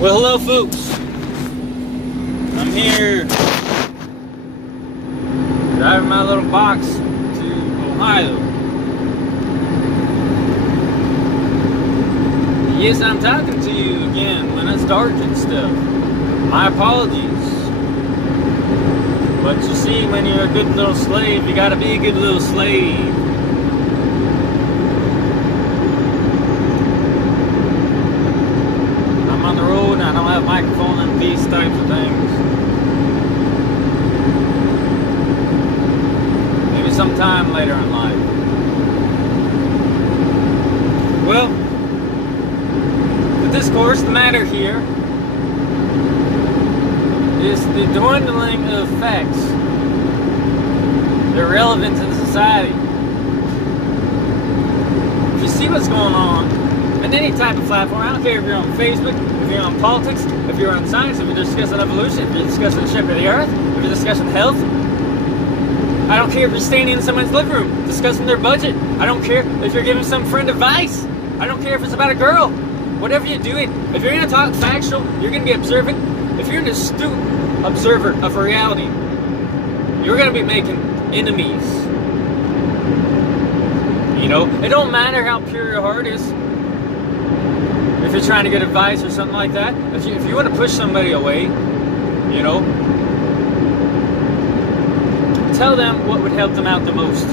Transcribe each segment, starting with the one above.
Well, hello folks. I'm here driving my little box to Ohio. Yes, I'm talking to you again when it's dark and stuff. My apologies. But you see, when you're a good little slave, you gotta be a good little slave. I'm on the road and I don't have a microphone and these types of things. Maybe sometime later in life. Well, the discourse, the matter here, is the dwindling of facts, their relevance in society. If you see what's going on in any type of platform, I don't care if you're on Facebook, if you're on politics, if you're on science, if you're discussing evolution, if you're discussing the shape of the earth, if you're discussing health. I don't care if you're standing in someone's living room discussing their budget. I don't care if you're giving some friend advice. I don't care if it's about a girl. Whatever you're doing, if you're going to talk factual, you're going to be observant. If you're an astute observer of reality, you're going to be making enemies. You know, it don't matter how pure your heart is. If you're trying to get advice or something like that, if you want to push somebody away, you know, tell them what would help them out the most.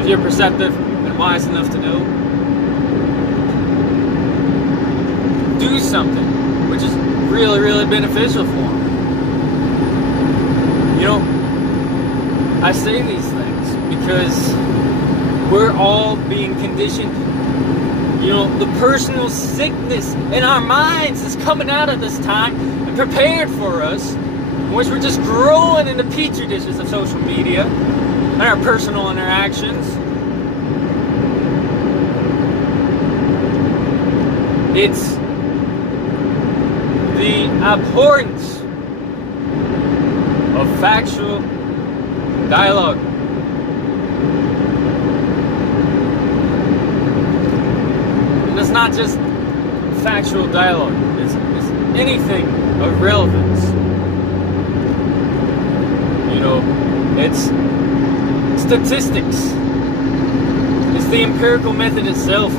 If you're perceptive and wise enough to know, do something which is really, really beneficial for them. You know, I say these things because we're all being conditioned. You know, the personal sickness in our minds is coming out at this time and prepared for us, in which we're just growing in the petri dishes of social media and our personal interactions. It's the abhorrence of factual dialogue. And it's not just factual dialogue, it's anything of relevance. You know, it's statistics, it's the empirical method itself.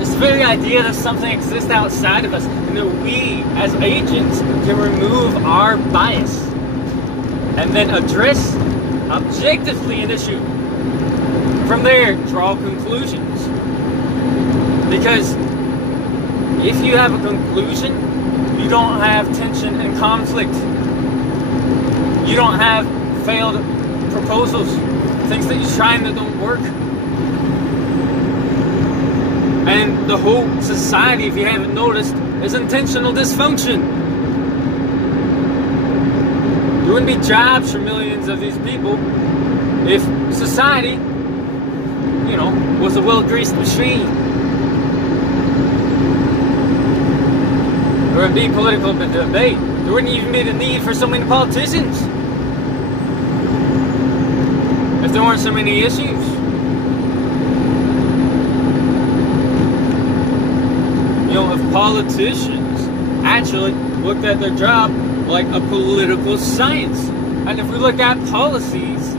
It's the very idea that something exists outside of us and that we, as agents, can remove our bias and then address objectively an issue. From there, draw conclusions. Because if you have a conclusion, you don't have tension and conflict. You don't have failed proposals, things that you try and that don't work. And the whole society, if you haven't noticed, is intentional dysfunction. There wouldn't be jobs for millions of these people if society, you know, was a well-greased machine. There wouldn't be political debate. There wouldn't even be the need for so many politicians if there weren't so many issues. You know, if politicians actually looked at their job like a political science, and if we looked at policies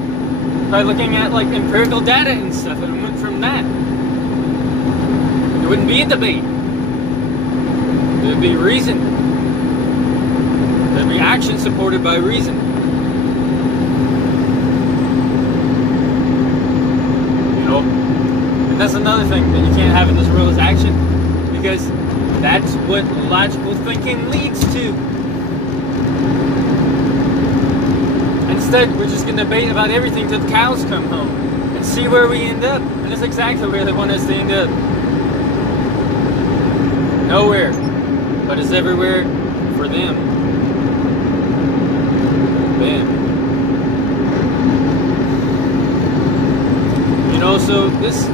by looking at like empirical data and stuff and went from that, there wouldn't be a debate. There'd be reason. There'd be action supported by reason. You know, and that's another thing that you can't have in this world is action, because that's what logical thinking leads to. Instead, we're just going to debate about everything till the cows come home and see where we end up. And that's exactly where they want us to end up. Nowhere, but it's everywhere for them. Them. You know, so this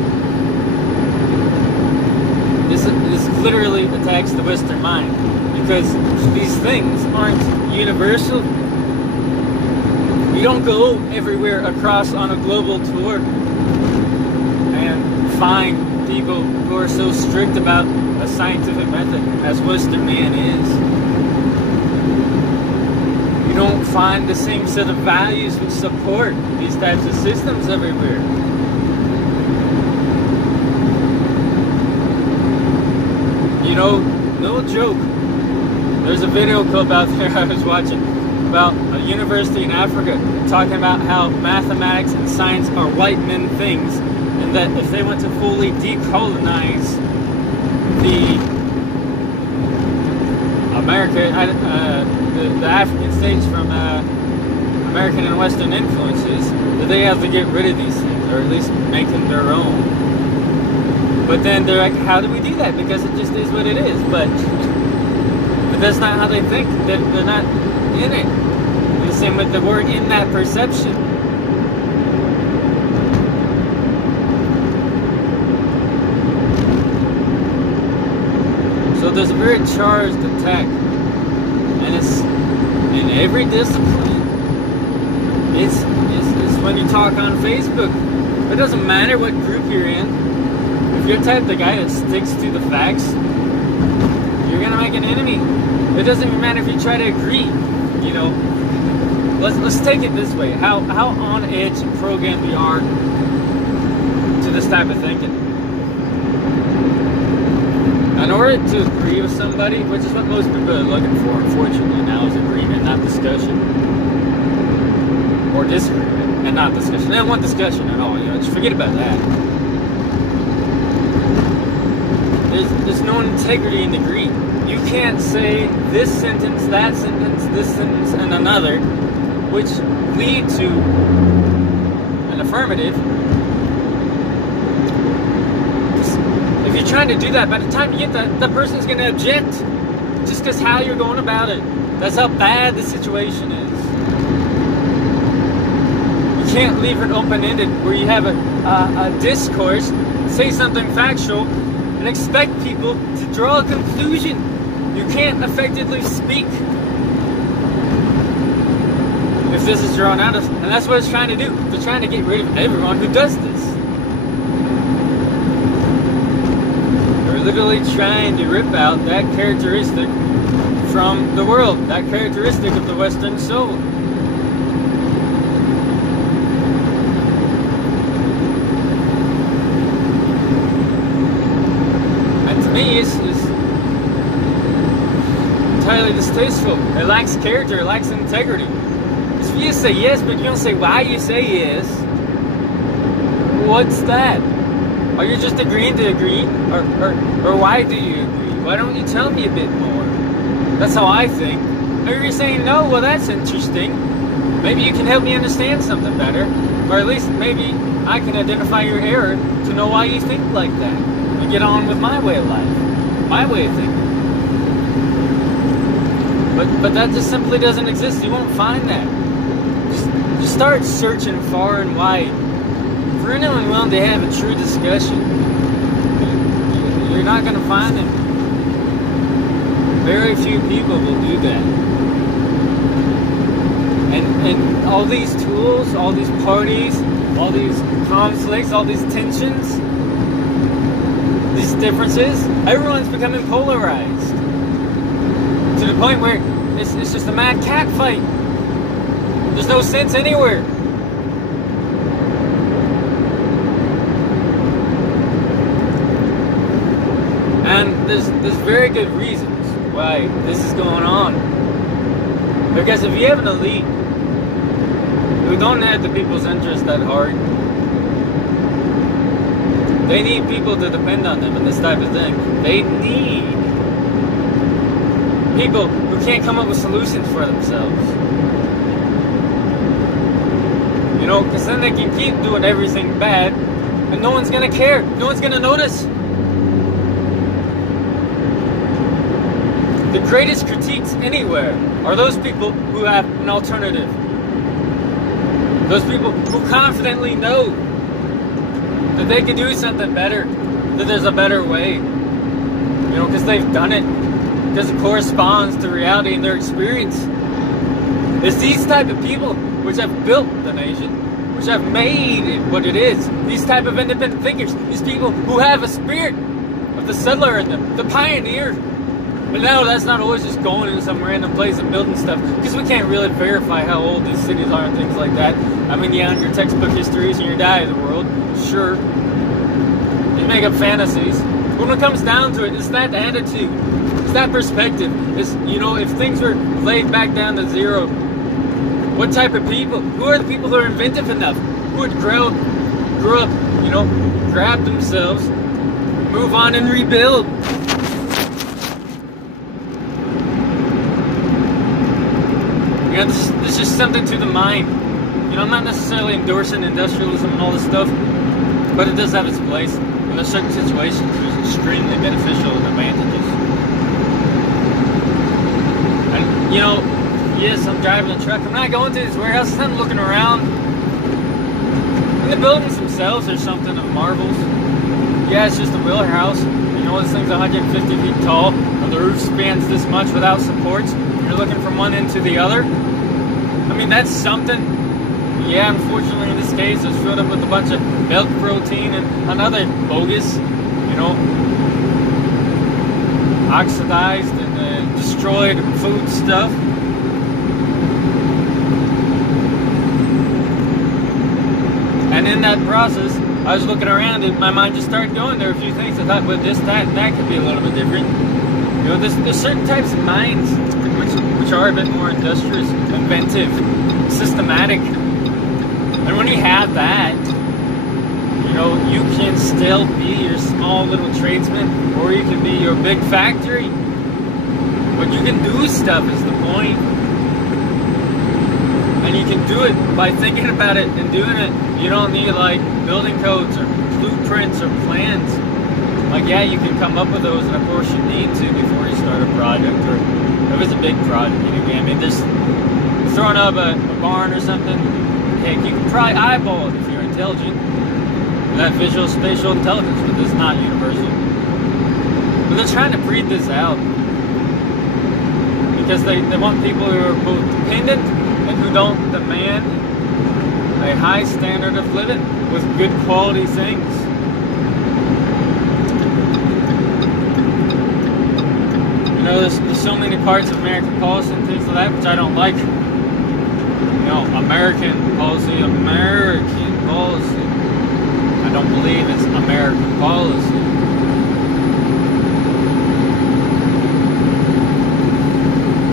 literally attacks the Western mind, because these things aren't universal. You don't go everywhere across on a global tour and find people who are so strict about a scientific method as Western man is. don't find the same set of values which support these types of systems everywhere. You know, no joke. There's a video clip out there I was watching about a university in Africa talking about how mathematics and science are white men things, and that if they want to fully decolonize the African states from American and Western influences, that they have to get rid of these things, or at least make them their own. But then they're like, how do we do that? Because it just is what it is. But that's not how they think. They're not in it. The same with the word in that perception. So there's a very charged attack. And it's in every discipline. It's when you talk on Facebook. It doesn't matter what group you're in. If you're the type of guy that sticks to the facts, you're gonna make an enemy. It doesn't even matter if you try to agree. You know, let's take it this way: how on edge and programmed we are to this type of thinking. In order to agree with somebody, which is what most people are looking for, unfortunately, now is agreement, not discussion, or disagreement, and not discussion. They don't want discussion at all. You know, just forget about that. There's no integrity in the greed. You can't say this sentence, that sentence, this sentence, and another, which lead to an affirmative. If you're trying to do that, by the time you get that person's going to object, just because how you're going about it. That's how bad the situation is. You can't leave it open-ended where you have a discourse, say something factual, and expect people to draw a conclusion. You can't effectively speak if this is drawn out of, and that's what it's trying to do. They're trying to get rid of everyone who does this. They're literally trying to rip out that characteristic from the world, that characteristic of the Western soul. It's entirely distasteful. It lacks character, it lacks integrity. If you say yes, but you don't say why you say yes, what's that? Are you just agreeing to agree? Or why do you agree? Why don't you tell me a bit more? That's how I think. Or you're saying no, well that's interesting. Maybe you can help me understand something better. Or at least maybe I can identify your error to know why you think like that. And get on with my way of life. My way of thinking. But that just simply doesn't exist. You won't find that. Just start searching far and wide. For anyone willing to have a true discussion, you're not going to find them. Very few people will do that. And all these tools, all these parties, all these conflicts, all these tensions, these differences, everyone's becoming polarized to the point where it's just a mad cat fight. There's no sense anywhere. And there's very good reasons why this is going on. Because if you have an elite who don't have the people's interest at heart, they need people to depend on them and this type of thing. They need people who can't come up with solutions for themselves. You know, because then they can keep doing everything bad and no one's going to care. No one's going to notice. The greatest critiques anywhere are those people who have an alternative. Those people who confidently know that they could do something better, that there's a better way. You know, because they've done it. Because it corresponds to reality and their experience. It's these type of people which have built the nation, which have made it what it is. These type of independent thinkers, these people who have a spirit of the settler in them, the pioneer. But now that's not always just going into some random place and building stuff, because we can't really verify how old these cities are and things like that. I mean, yeah, in your textbook histories and your die of the world, sure, you make up fantasies. But when it comes down to it, it's that attitude, it's that perspective. It's, you know, if things were laid back down to zero, what type of people? Who are the people who are inventive enough? Who would grow up, you know, grab themselves, move on and rebuild? You know, this is just something to the mind. You know, I'm not necessarily endorsing industrialism and all this stuff, but it does have its place. In there's certain situations, there's extremely beneficial advantages. And, you know, yes, I'm driving a truck. I'm not going to these warehouses. I'm looking around. And the buildings themselves are something of marvels. Yeah, it's just a warehouse. You know, this thing's 150 feet tall. Or the roof spans this much without supports. You're looking from one end to the other. I mean, that's something. Yeah, unfortunately in this case, it's filled up with a bunch of milk protein and another bogus, you know, oxidized and destroyed food stuff. And in that process, I was looking around and my mind just started going. There were a few things I thought, well, this, that, and that could be a little bit different. You know, there's certain types of minds which are a bit more industrious, inventive, systematic. And when you have that, you know, you can still be your small little tradesman, or you can be your big factory. But you can do stuff is the point. And you can do it by thinking about it and doing it. You don't need like building codes or blueprints or plans. Like, yeah, you can come up with those, and of course you need to before you start a project, or if it's a big project. I mean, just throwing up a barn or something, heck, you can probably eyeball it if you're intelligent. That visual spatial intelligence, but it's not universal. But they're trying to breed this out because they want people who are both dependent and who don't demand a high standard of living with good quality things. You know, there's so many parts of American policy and things like that which I don't like. You know, American policy. I don't believe it's American policy.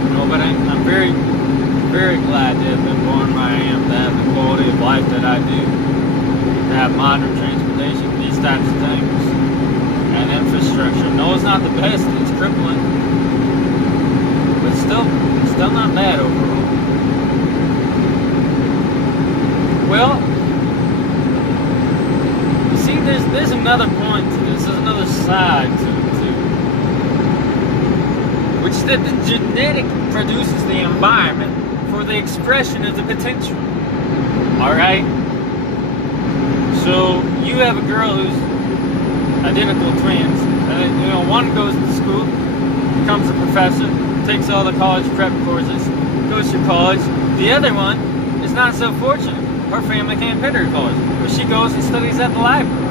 You know, but I'm very, very glad to have been born where I am, to have the quality of life that I do, to have modern transportation, these types of things, and infrastructure. No, it's not the best. It's crippling, but still not bad overall. Well, you see, there's another point to this. There's another side to it too, which is that the genetic produces the environment for the expression of the potential. All right. So you have a girl who's identical twins, and you know, one goes to school, becomes a professor, takes all the college prep courses, goes to college. The other one is not so fortunate. Her family can't pay her to college, but she goes and studies at the library.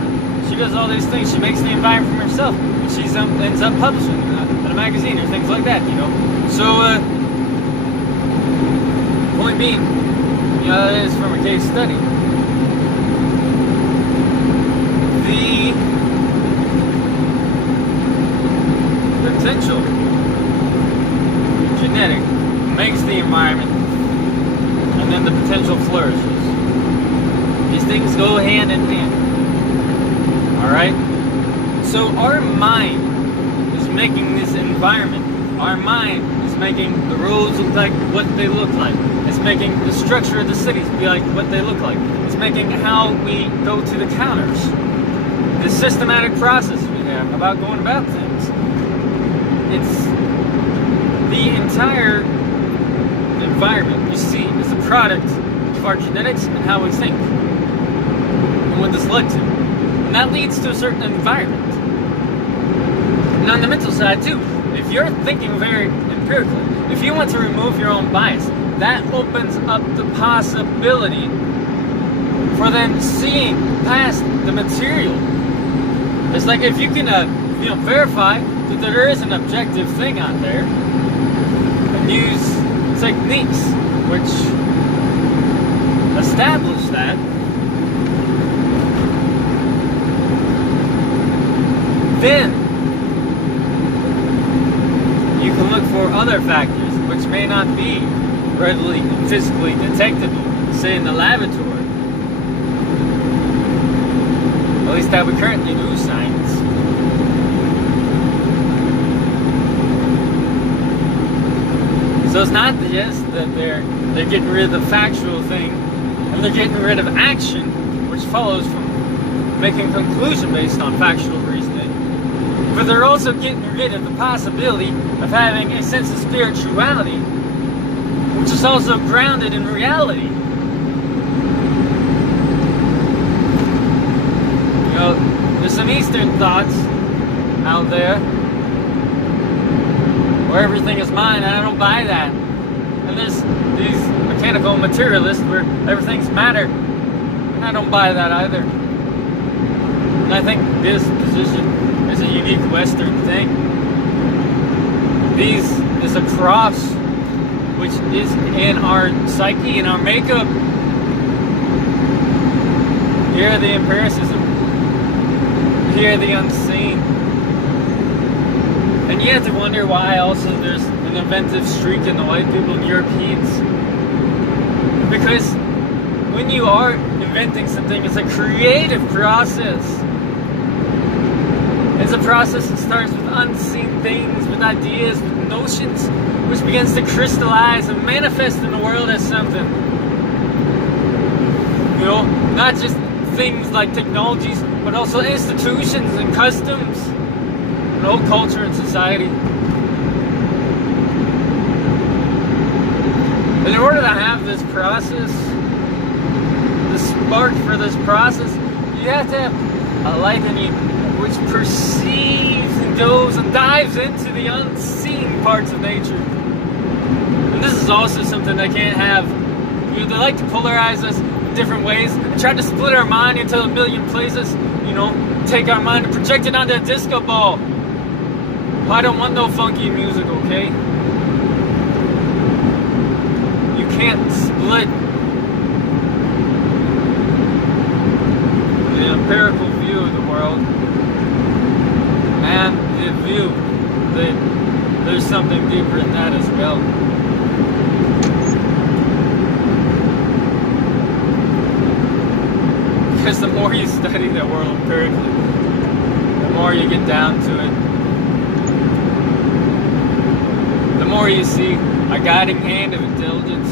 She does all these things. She makes the environment for herself, and she ends up publishing in a magazine or things like that. You know. So point being, you know, that is from a case study. The potential genetic makes the environment, and then the potential flourishes. These things go hand in hand. Alright? So our mind is making this environment. Our mind is making the roads look like what they look like. It's making the structure of the cities be like what they look like. It's making how we go to the counters. The systematic process we have about going about things. It's the entire environment you see is a product of our genetics and how we think. And what this led to. And that leads to a certain environment. And on the mental side too, if you're thinking very empirically, if you want to remove your own bias, that opens up the possibility for then seeing past the material. It's like if you can, verify that there is an objective thing out there, and use techniques which establish that, then you can look for other factors which may not be readily and physically detectable, say in the laboratory. At least that we currently do science. So it's not just that they're getting rid of the factual thing, and they're getting rid of action, which follows from making a conclusion based on factual reasoning, but they're also getting rid of the possibility of having a sense of spirituality, which is also grounded in reality. You know, there's some Eastern thoughts out there where everything is mine, and I don't buy that. And there's these mechanical materialists where everything's matter, and I don't buy that either. And I think this position is a unique Western thing. These is a cross which is in our psyche, in our makeup. Here the empiricism, here the unseen. And you have to wonder why also there's an inventive streak in the white people and Europeans. Because when you are inventing something, it's a creative process. It's a process that starts with unseen things, with ideas, with notions, which begins to crystallize and manifest in the world as something. You know, not just things like technologies, but also institutions and customs, and whole culture and society. And in order to have this process, the spark for this process, you have to have a light in you which perceives and goes and dives into the unseen parts of nature. And this is also something they can't have. You know, they like to polarize us in different ways and try to split our mind into a million places. You know, take our mind and project it onto a disco ball. I don't want no funky music, okay? You can't split the empirical view of the world and the view that there's something deeper in that as well. Because the more you study the world empirically, the more you get down to it, the more you see a guiding hand of intelligence.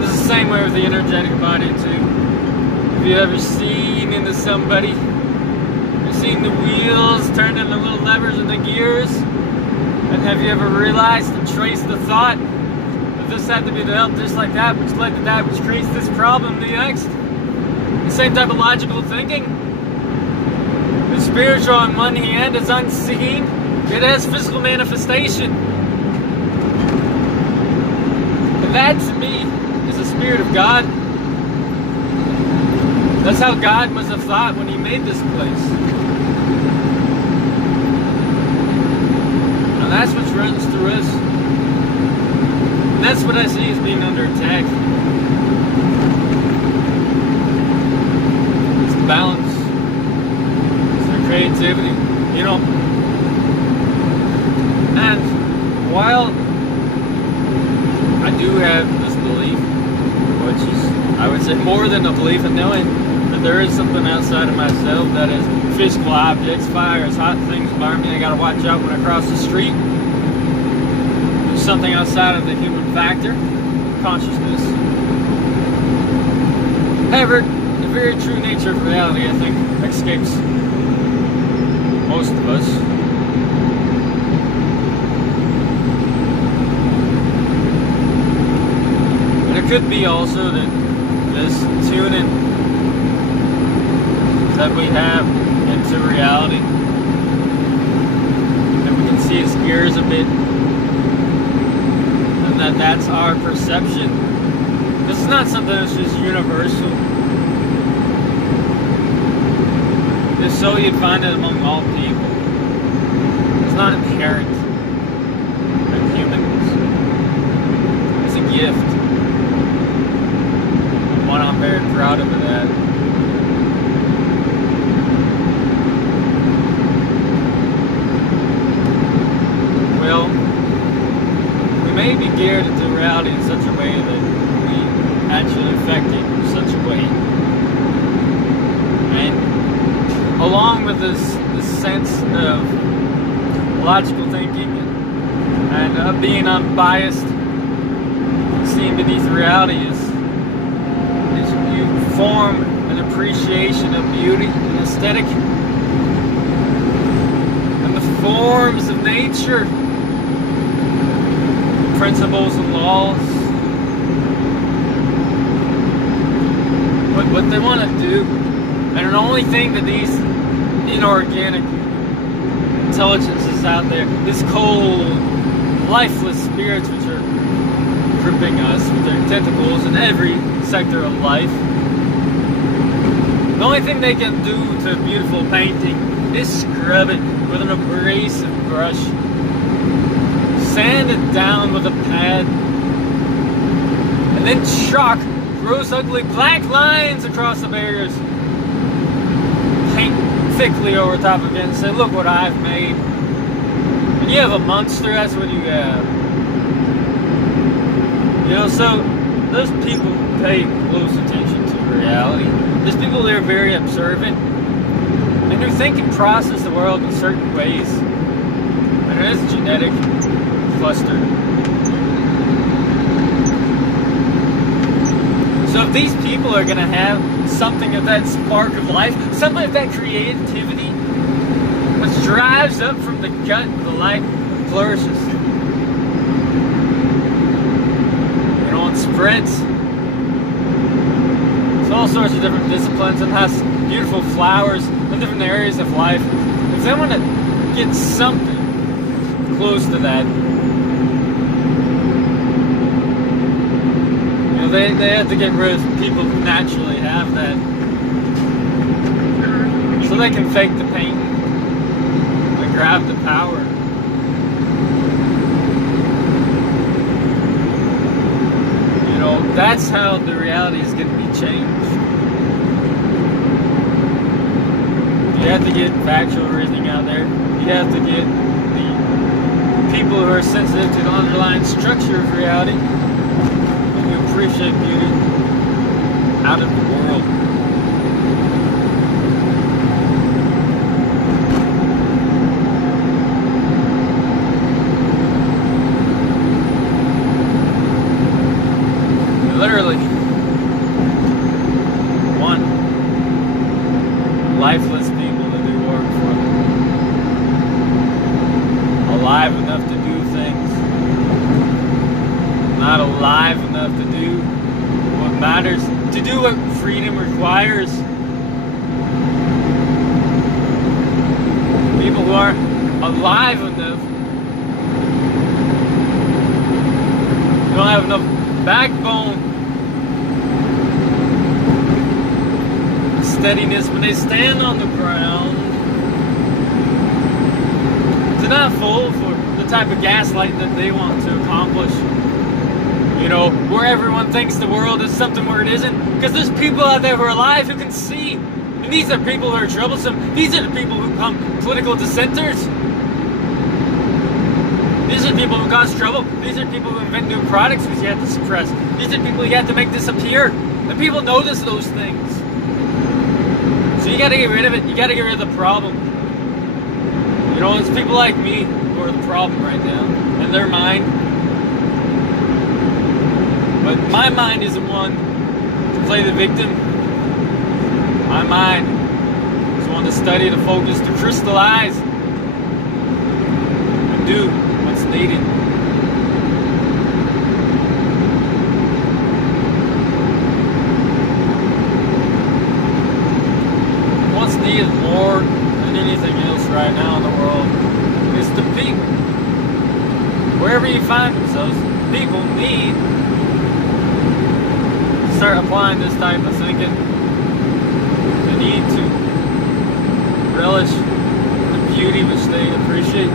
This is the same way with the energetic body too. Have you ever seen into somebody? You've seen the wheels turning the little levers and the gears? And have you ever realized and traced the thought that this had to be developed just like that, which led to that, which creates this problem next? The same type of logical thinking. The spiritual on one hand is unseen. It has physical manifestation. And that, to me, is the Spirit of God. That's how God must have thought when He made this place. And that's what runs through us. And that's what I see as being under attack. It's the balance. It's the creativity. You know, and while I do have this belief, which is, I would say, more than a belief in knowing that there is something outside of myself that is physical objects, fires, hot things, environment, I gotta watch out when I cross the street. There's something outside of the human factor, consciousness. However, the very true nature of reality, I think, escapes most of us. It could be also that this tuning that we have into reality, that we can see its gears a bit, and that's our perception. This is not something that's just universal. If so, you'd find it among all people. It's not inherent in humans. It's a gift. One I'm very proud of that. Well, we may be geared into reality in such a way that we actually affect it in such a way. And along with this sense of logical thinking and being unbiased, seeing beneath reality is you form an appreciation of beauty and aesthetic and the forms of nature, principles and laws. But what they want to do, and the only thing that these inorganic intelligences out there, this cold, lifeless spirits which are gripping us with their tentacles in every sector of life, the only thing they can do to a beautiful painting is scrub it with an abrasive brush, sand it down with a pad, and then chalk gross ugly black lines across the barriers, paint thickly over top of it and say, look what I've made. And you have a monster, that's what you have. You know, so those people pay close attention to reality. There's people that are very observant, and their thinking process the world in certain ways. And it is genetic cluster. So if these people are going to have something of that spark of life, something of that creativity, which drives up from the gut of the life and flourishes, you know, and spreads to all sorts of different disciplines and has beautiful flowers in different areas of life. If they want to get something close to that, they have to get rid of people who naturally have that, so they can fake the pain and grab the power. You know, that's how the reality is going to be changed. You have to get factual reasoning out there. You have to get the people who are sensitive to the underlying structure of reality, appreciate beauty out of the world. Literally, one lifeless people that do work for them. Alive enough to do things. Not alive enough to do what matters, to do what freedom requires. People who aren't alive enough, they don't have enough backbone, steadiness when they stand on the ground, to not fall for the type of gaslighting that they want to accomplish. You know, where everyone thinks the world is something where it isn't. Because there's people out there who are alive who can see. And these are people who are troublesome. These are the people who become political dissenters. These are people who cause trouble. These are people who invent new products which you have to suppress. These are people you have to make disappear. And people notice those things. So you gotta get rid of it. You gotta get rid of the problem. You know, it's people like me who are the problem right now. And their mind. But my mind isn't one to play the victim. My mind is one to study, to focus, to crystallize, and do what's needed. What's needed more than anything else right now in the world is the people. Wherever you find themselves, people need start applying this type of thinking. They need to relish the beauty which they appreciate.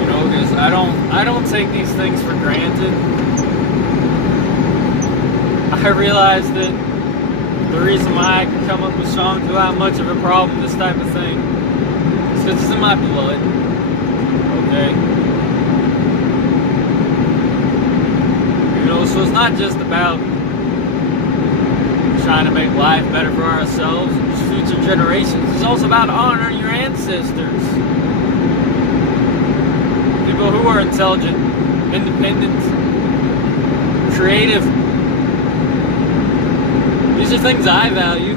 You know, because I don't take these things for granted. I realize that the reason why I can come up with songs without much of a problem, this type of thing, is because it's in my blood. Okay? You know, so it's not just about trying to make life better for ourselves and future generations. It's also about honoring your ancestors. People who are intelligent, independent, creative. These are things I value.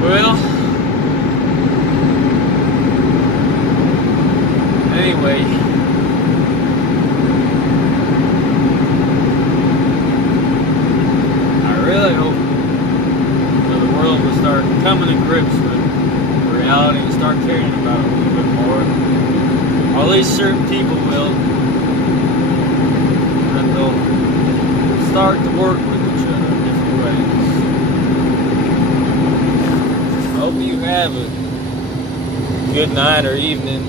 Well, anyway, I really hope that the world will start coming to grips with reality and start caring about it a little bit more. Or at least certain people will. And they'll start to work with each other in different ways. I hope you have a good night or evening.